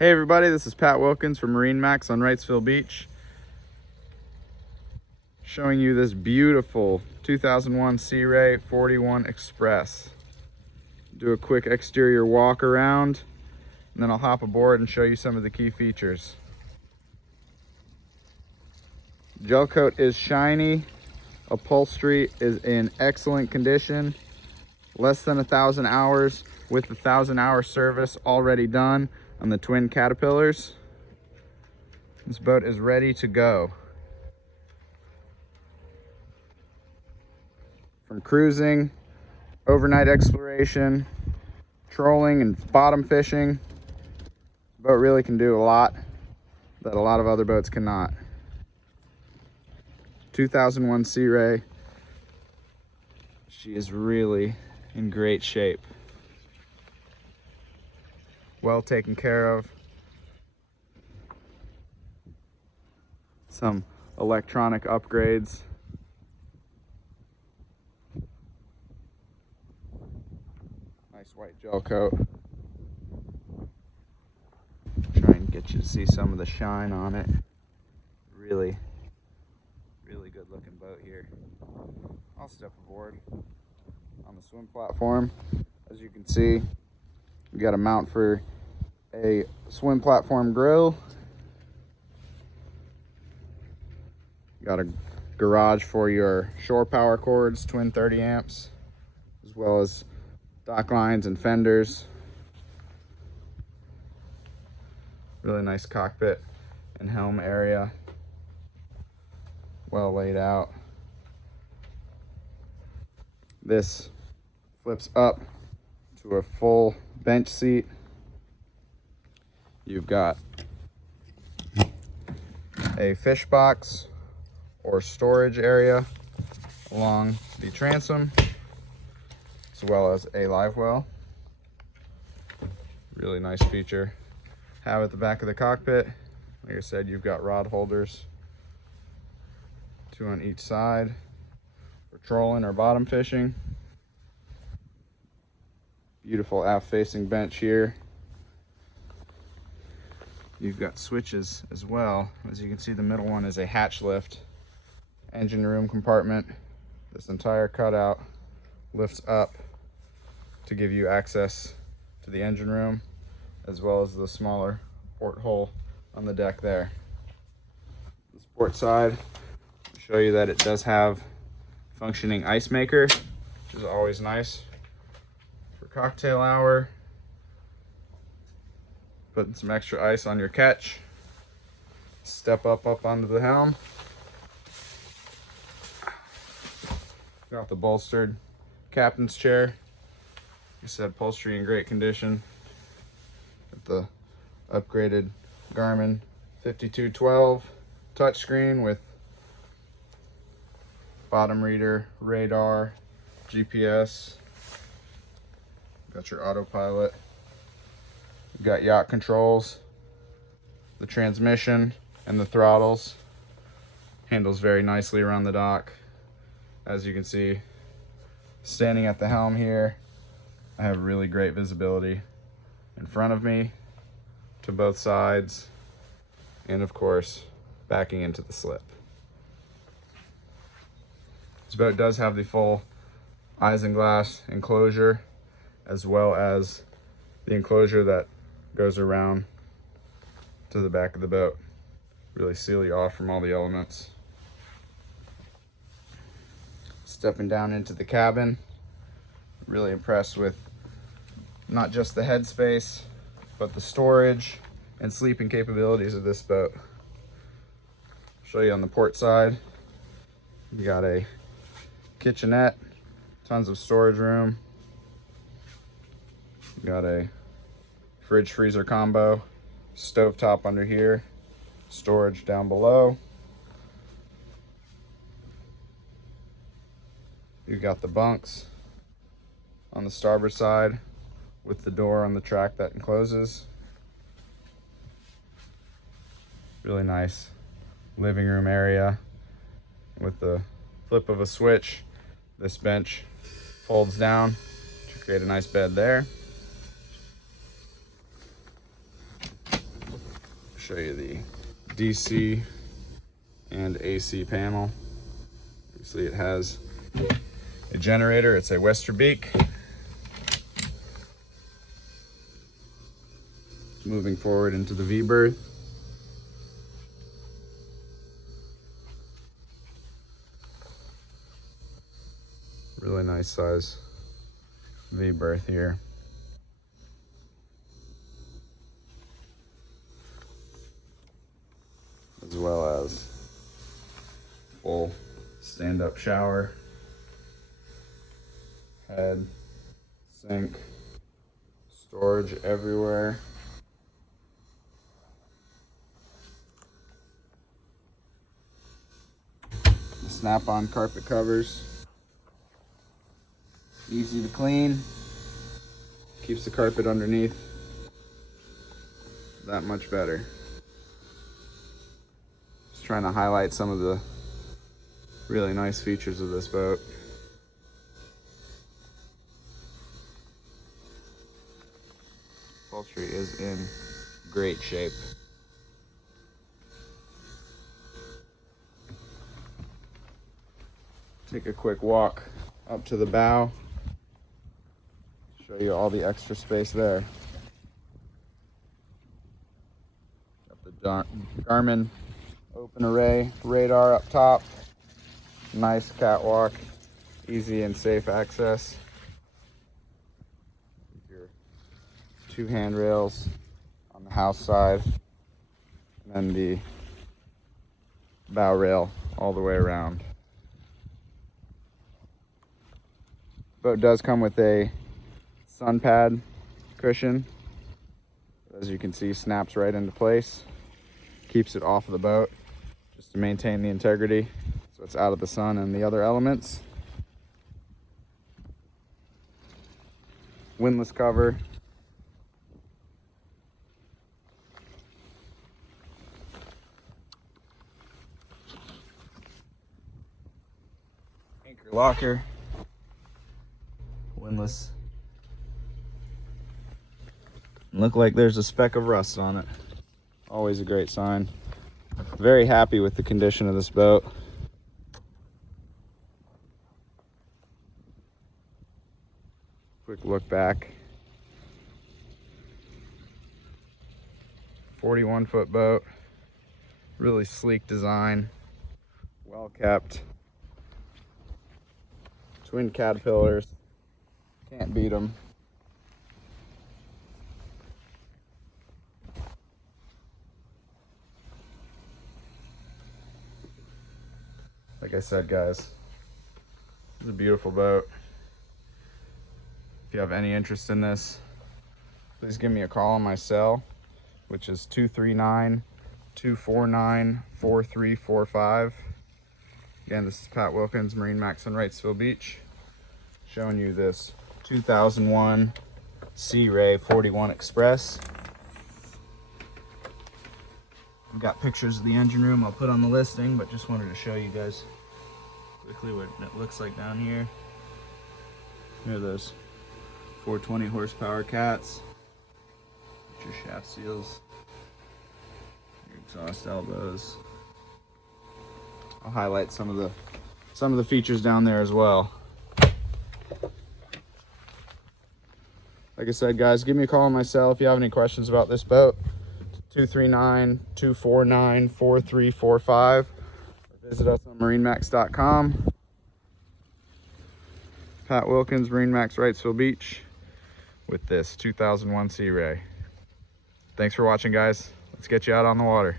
Hey everybody, this is Pat Wilkins from MarineMax on Wrightsville Beach, showing you this beautiful 2001 Sea Ray 41 Express. Do a quick exterior walk around, and then I'll hop aboard and show you some of the key features. Gel coat is shiny, upholstery is in excellent condition, less than 1,000 hours with the 1,000-hour service already done on the twin Catepillars. This boat is ready to go. From cruising, overnight exploration, trolling and bottom fishing, this boat really can do a lot that a lot of other boats cannot. 2001 Sea Ray, she is really in great shape. Well taken care of. Some electronic upgrades. Nice white gel coat. Try and get you to see some of the shine on it. Really good looking boat here. I'll step aboard on the swim platform. As you can see, we got a mount for a swim platform grill. Got a garage for your shore power cords, twin 30 amps, as well as dock lines and fenders. Really nice cockpit and helm area. Well laid out. This flips up to a full bench seat. You've got a fish box or storage area along the transom, as well as a live well. Really nice feature. Have at the back of the cockpit, like I said, you've got rod holders, 2 on each side for trolling or bottom fishing. Beautiful aft facing bench here. You've got switches as well. As you can see, the middle one is a hatch lift. Engine room compartment. This entire cutout lifts up to give you access to the engine room, as well as the smaller porthole on the deck there. The port side, I'll show you that it does have functioning ice maker, which is always nice for cocktail hour. Putting some extra ice on your catch. Step up onto the helm. Got the bolstered captain's chair. Like I said, upholstery in great condition. Got the upgraded Garmin 5212 touchscreen with bottom reader, radar, GPS. Got your autopilot. You've got yacht controls, the transmission, and the throttles. Handles very nicely around the dock. As you can see, standing at the helm here, I have really great visibility in front of me, to both sides, and of course, backing into the slip. This boat does have the full isinglass enclosure, as well as the enclosure that goes around to the back of the boat. Really seal you off from all the elements. Stepping down into the cabin, really impressed with not just the headspace, but the storage and sleeping capabilities of this boat. Show you on the port side. You got a kitchenette, tons of storage room. You got a fridge freezer combo, stovetop under here, storage down below. You've got the bunks on the starboard side with the door on the track that encloses. Really nice living room area with the flip of a switch. This bench folds down to create a nice bed there. show you the DC and AC panel. Obviously it has a generator. It's a Westerbeek. Moving forward into the V-berth. Really nice size V-berth here. As well as full stand-up shower, head, sink, storage everywhere. The snap-on carpet covers. Easy to clean. Keeps the carpet underneath that much better. Just trying to highlight some of the really nice features of this boat. Upholstery is in great shape. Take a quick walk up to the bow. Show you all the extra space there. Got the Garmin open array radar up top. Nice catwalk, easy and safe access. Your 2 handrails on the house side, and then the bow rail all the way around. Boat does come with a sun pad cushion. As you can see, snaps right into place. Keeps it off of the boat just to maintain the integrity so it's out of the sun and the other elements. Windlass cover. Anchor locker. Windlass. Look like there's a speck of rust on it. Always a great sign. Very happy with the condition of this boat. Quick look back. 41-foot boat. Really sleek design. Well kept. Twin Catepillars. Can't beat them. Like I said, guys, it's a beautiful boat. If you have any interest in this, please give me a call on my cell, which is 239-249-4345. Again, this is Pat Wilkins, MarineMax in Wrightsville Beach, showing you this 2001 Sea Ray 41 Express. I've got pictures of the engine room I'll put on the listing, but just wanted to show you guys quickly what it looks like down here. Here are those 420 horsepower cats. Your shaft seals, your exhaust elbows. I'll highlight some of the features down there as well. Like I said, guys, give me a call on my cell if you have any questions about this boat. 239-249-4345. Visit us on MarineMax.com. Pat Wilkins, MarineMax Wrightsville Beach, with this 2001 Sea Ray. Thanks for watching, guys. Let's get you out on the water.